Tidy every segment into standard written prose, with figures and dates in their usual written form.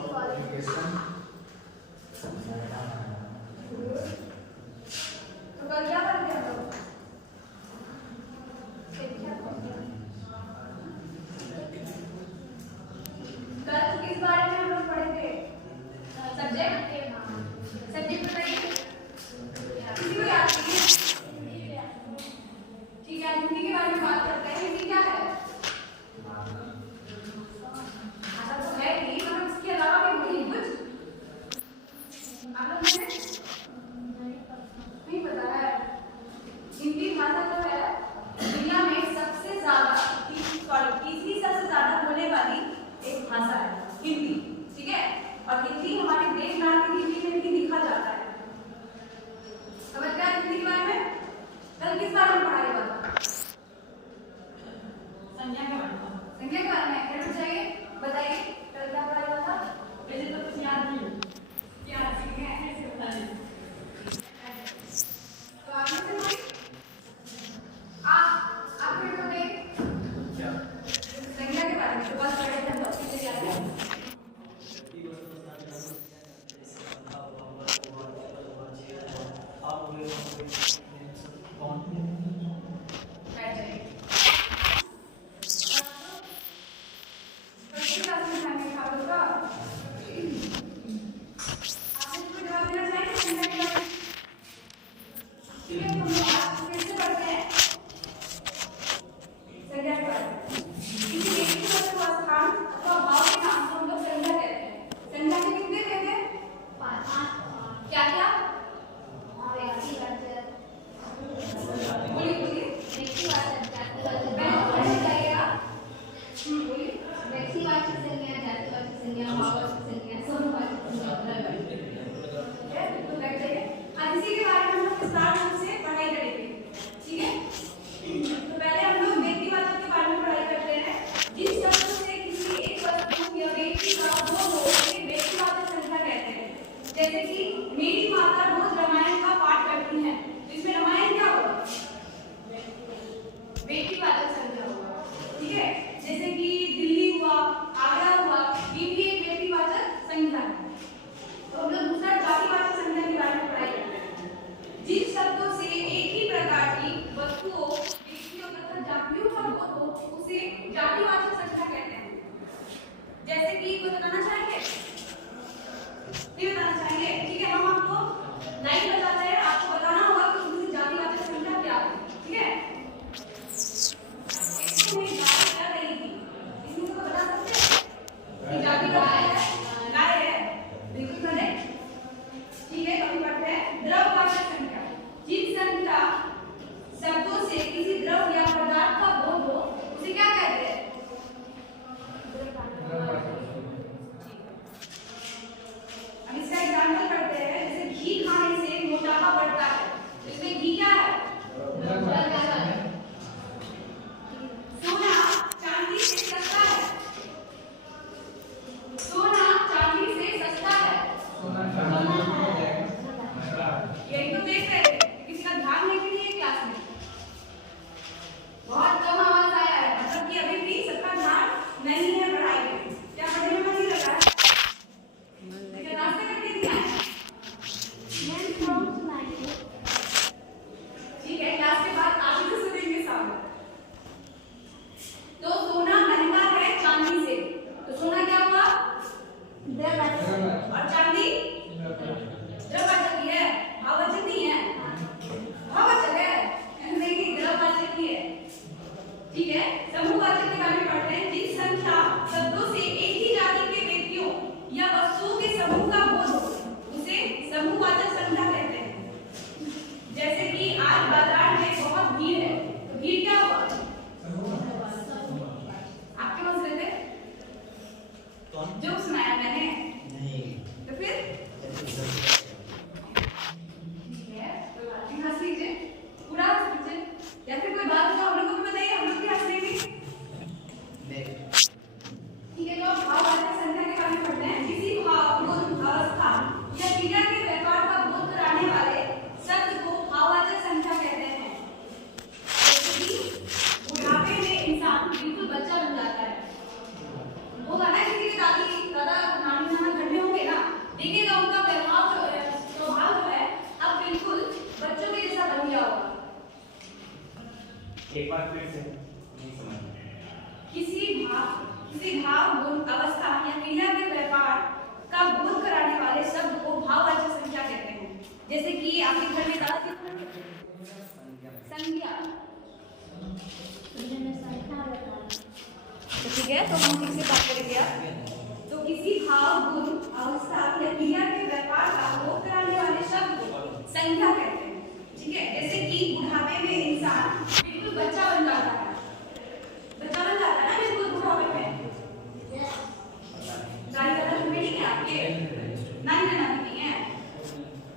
तो कल क्या करते हैं लोग? कल किस बारे में हम लोग पढ़े थे? सब्जेक्ट बताइए, किसी को याद नहीं है? ठीक है, हिंदी के बारे में बात करते हैं। हिंदी क्या है? ऐसा तो है नहीं, मतलब इसके अलावा भी बोलिए कुछ। आप लोग मुझे तो ठीक है, तो हम ठीक से बात करेंगे अब। तो किसी भाव, गुण, अवस्था या क्रिया के व्यापार का लोप कराने वाले शब्द को संज्ञा कहते हैं। ठीक है, जैसे कि बुढ़ापे में इंसान बिल्कुल बच्चा बन जाता है, बच्चा बन जाता है ना बिल्कुल बुढ़ापे में। गाड़ी का रंग बेटी है आपके नानी नानी है,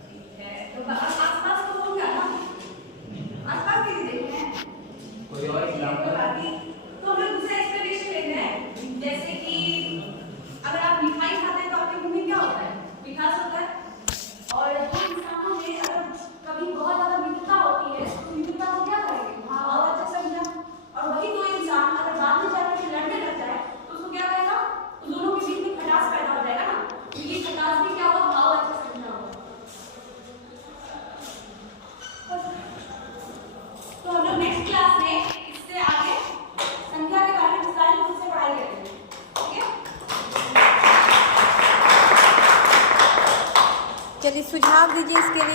ठीक है। तो आसपास तो कौन क्या ना, आसपास भी देखे हैं कोई और एग्जांपल बाकी। तो हमें दूसरा एक्सप्लेनेशन लेना है, जैसे कि अगर आप मिठाई खाते हैं तो आपके मुंह में क्या होता है, मिठास होता है। और जो इंसानों में अगर कभी बहुत ज्यादा मित्रता होती है तो मित्रता को क्या करेंगे, भाववाचक संज्ञा। और वही दो इंसान अगर बाद में जाकर के लड़ने लग जाए तो उसको क्या करेगा, उन दोनों के बीच में खटास पैदा हो जाएगा ना, ये खटास भी क्या होगा, भाववाचक संज्ञा होगा। तो हम लोग नेक्स्ट क्लास में इससे आगे संख्या के बारे में विस्तार रूप से पढ़ाई करेंगे। ठीक है, चलिए सुझाव दीजिए इसके लिए।